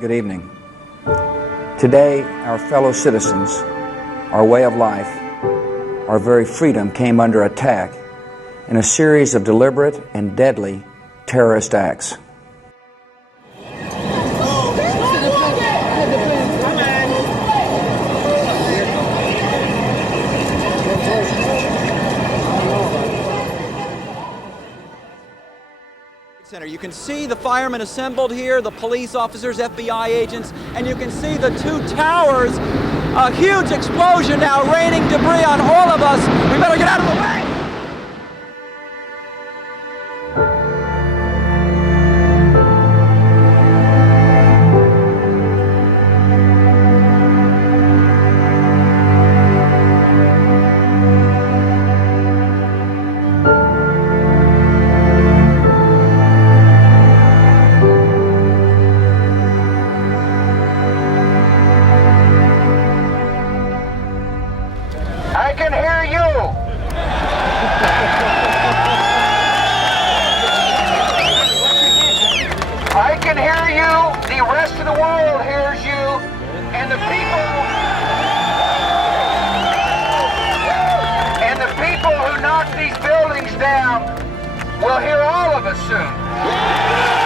Good evening. Today, our fellow citizens, our way of life, our very freedom came under attack in a series of deliberate and deadly terrorist acts. Center. You can see the firemen assembled here, the police officers, FBI agents, and you can see the two towers. A huge explosion now raining debris on all of us. We better get out of the way! I can hear you. I can hear you. The rest of the world hears you. And the people who knock these buildings down will hear all of us soon.